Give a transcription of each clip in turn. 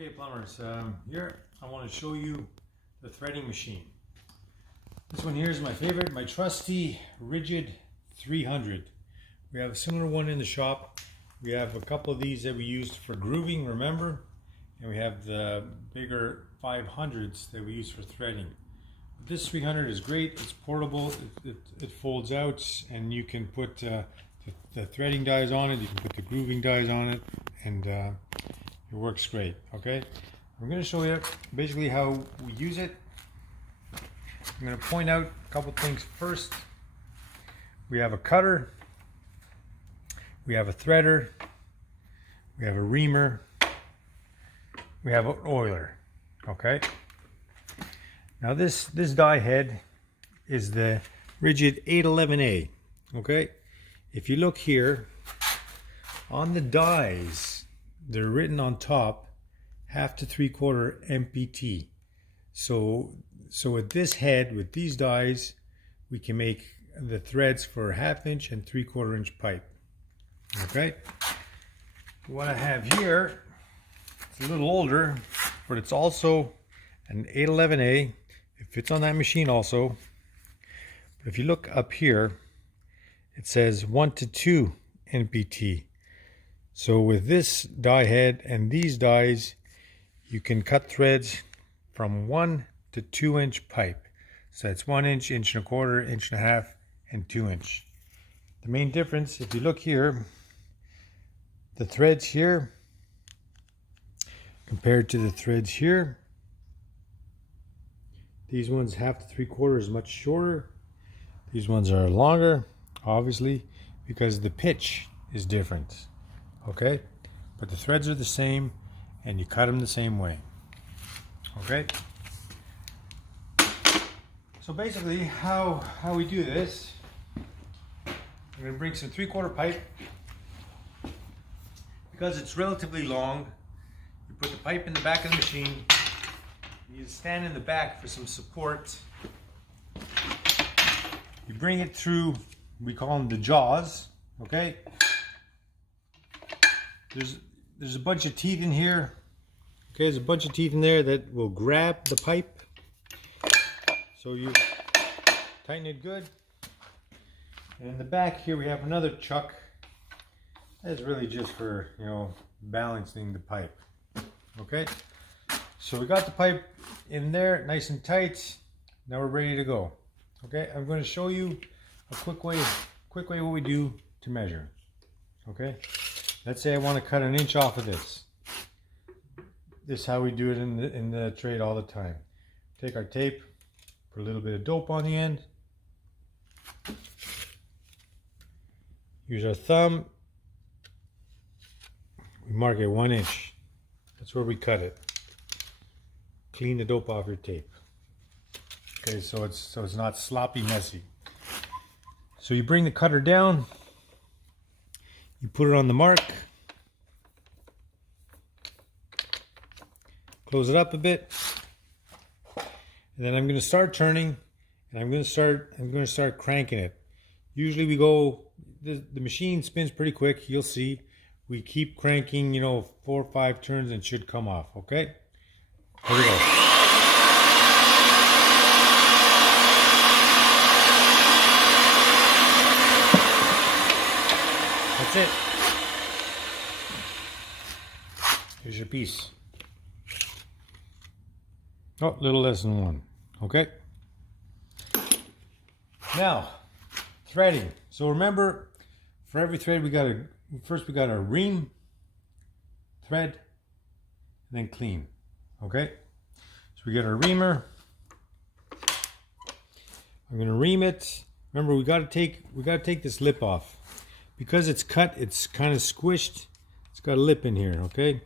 Okay, plumbers, here I want to show you the threading machine. This one here is my favorite, my trusty Ridgid 300. We have a similar one in the shop. We have a couple of these that we used for grooving, remember? And we have the bigger 500s that we use for threading. This 300 is great, it's portable, it folds out, and you can put the threading dies on it, you can put the grooving dies on it, and it works great. Okay, I'm going to show you basically how we use it. I'm going to point out a couple things first. We have a cutter, we have a threader, we have a reamer, we have an oiler. Okay, now this die head is the Ridgid 811A. Okay, if you look here on the dies, they're written on top 1/2 to 3/4 MPT. So with this head, with these dies, we can make the threads for 1/2 inch and 3/4 inch pipe. Okay, what I have here, it's a little older, but it's also an 811A. It fits on that machine also. But if you look up here, it says 1 to 2 NPT. So with this die head and these dies, you can cut threads from 1 to 2 inch pipe. So that's 1 inch, 1.25 inch, 1.5 inch, and 2 inch. The main difference, if you look here, the threads here compared to the threads here, these ones 1/2 to 3/4 is much shorter. These ones are longer, obviously, because the pitch is different. Okay, but the threads are the same and you cut them the same way. Okay, so basically how we do this, I'm going to bring some 3/4 pipe. Because it's relatively long, you put the pipe in the back of the machine. You stand in the back for some support. You bring it through, we call them the jaws. Okay, there's a bunch of teeth in here. Okay, there's a bunch of teeth in there that will grab the pipe. So you tighten it good. And in the back here we have another chuck. That's really just for, balancing the pipe. Okay, so we got the pipe in there nice and tight. Now we're ready to go. Okay, I'm going to show you a quick way what we do to measure. Okay, let's say I want to cut 1 inch off of this. This is how we do it in the trade all the time. Take our tape, put a little bit of dope on the end, use our thumb, we mark it 1 inch. That's where we cut it. Clean the dope off your tape. Okay, so it's not sloppy, messy. So you bring the cutter down, you put it on the mark, close it up a bit, and then I'm going to start turning, and I'm going to start cranking it. Usually we go, the machine spins pretty quick, you'll see. We keep cranking, 4 or 5 turns and it should come off. Okay, here we go. That's it. Here's your piece. Oh, a little less than 1. Okay. Now, threading. So remember, for every thread we got a ream, thread, and then clean. Okay. So we got our reamer. I'm going to ream it. Remember, we got to take this lip off. Because it's cut, it's kind of squished. It's got a lip in here, okay?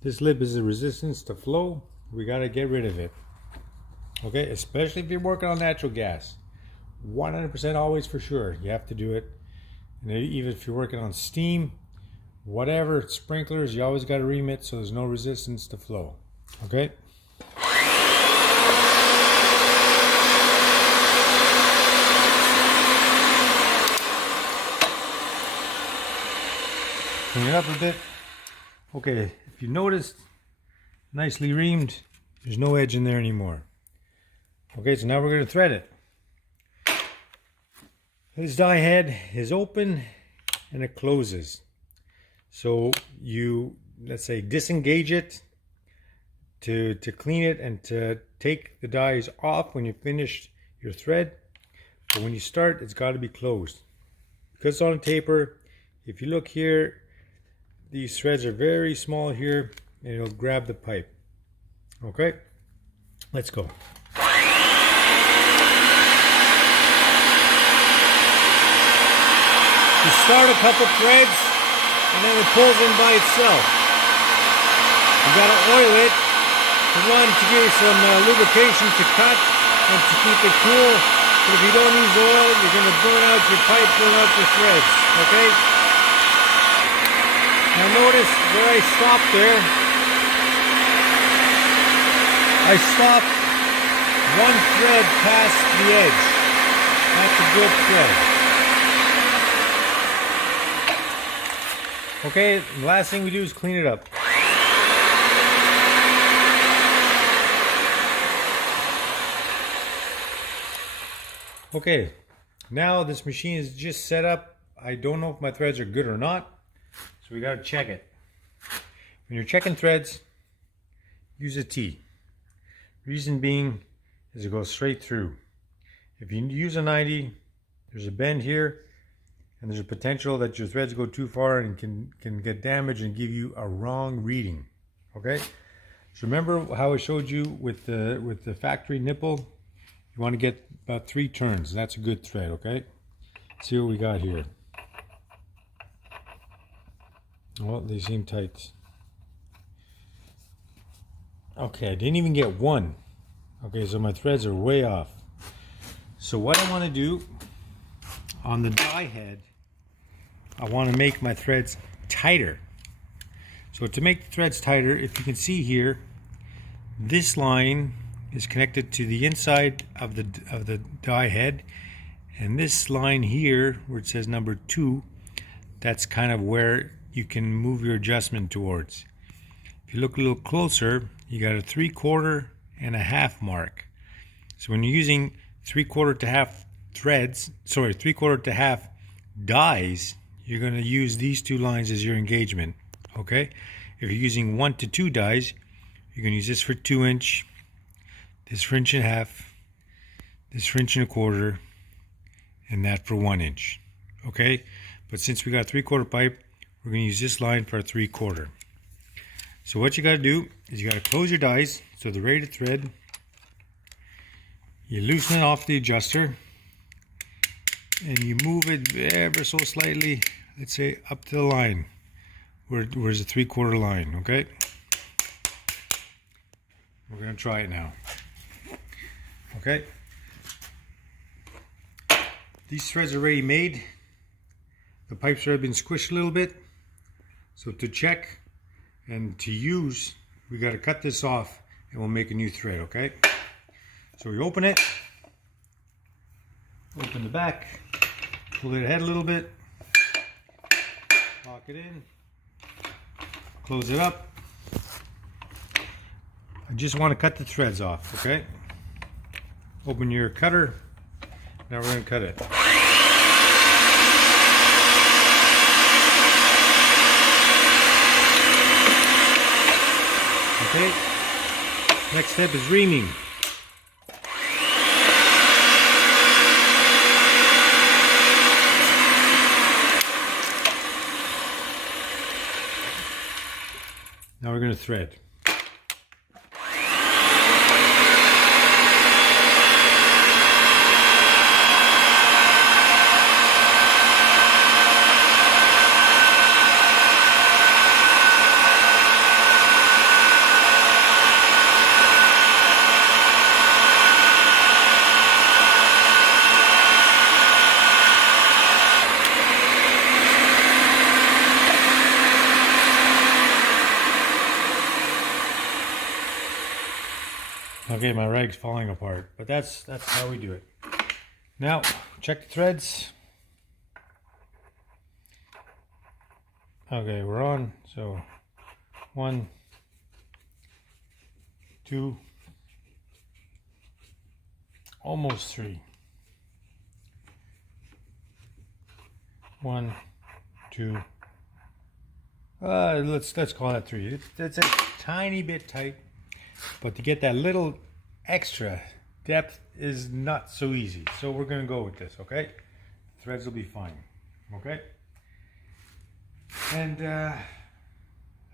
This lip is a resistance to flow. We got to get rid of it. Okay, especially if you're working on natural gas. 100% always for sure. You have to do it. And even if you're working on steam, whatever, sprinklers, you always got to ream it so there's no resistance to flow. Okay? Clean it up a bit. Okay, if you noticed, nicely reamed. There's no edge in there anymore. Okay, so now we're going to thread it. This die head is open and it closes. So you, let's say, disengage it to clean it and to take the dies off when you finish your thread. But when you start, it's got to be closed. Because it's on a taper, if you look here, these threads are very small here and it'll grab the pipe. Okay, let's go. You start a couple threads and then it pulls in by itself. You gotta oil it, for one, to give you some lubrication to cut and to keep it cool. But if you don't use oil, you're gonna burn out your pipe, burn out your threads, okay? Now notice where I stopped there. I stopped one thread past the edge. That's a good thread. Okay, the last thing we do is clean it up. Okay, now this machine is just set up. I don't know if my threads are good or not, so we gotta check it. When you're checking threads, use a T. Reason being is it goes straight through. If you use a 90, there's a bend here, and there's a potential that your threads go too far and can get damaged and give you a wrong reading. Okay, so remember how I showed you with the factory nipple. You want to get about 3 turns. That's a good thread. Okay, see what we got here. Well, they seem tight. Okay, I didn't even get 1. Okay, so my threads are way off. So what I want to do on the die head, I want to make my threads tighter. So to make the threads tighter, if you can see here, this line is connected to the inside of the die head, and this line here where it says number 2, that's kind of where you can move your adjustment towards. If you look a little closer, you got a 3/4 and a half mark. So when you're using 3/4 to half threads, 3/4 to half dies, you're going to use these 2 lines as your engagement. Okay, if you're using 1 to 2 dies, you're going to use this for 2-inch, this for 1.5 inches, this for 1.25 inches, and that for 1-inch. Okay, but since we got 3/4 pipe, we're going to use this line for a 3/4. So what you got to do is you got to close your dies so they're ready to thread. You loosen it off the adjuster and you move it ever so slightly, let's say up to the line where's the 3/4 line. Okay, we're going to try it now. Okay, these threads are already made. The pipes have been squished a little bit, so to check and to use, we got to cut this off and we'll make a new thread. Okay, so we open it, open the back, pull it ahead a little bit, lock it in, close it up. I just want to cut the threads off. Okay, open your cutter. Now we're going to cut it. Okay, next step is reaming. Now we're going to thread. Okay, my rag's falling apart, but that's how we do it. Now, check the threads. Okay, we're on. So 1, 2, almost 3. 1, 2. Let's call it 3. It's a tiny bit tight, but to get that little extra depth is not so easy. So we're gonna go with this, okay? Threads will be fine, okay? And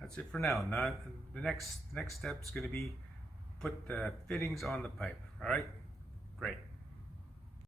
that's it for now. Now the next step is gonna be put the fittings on the pipe. All right, great.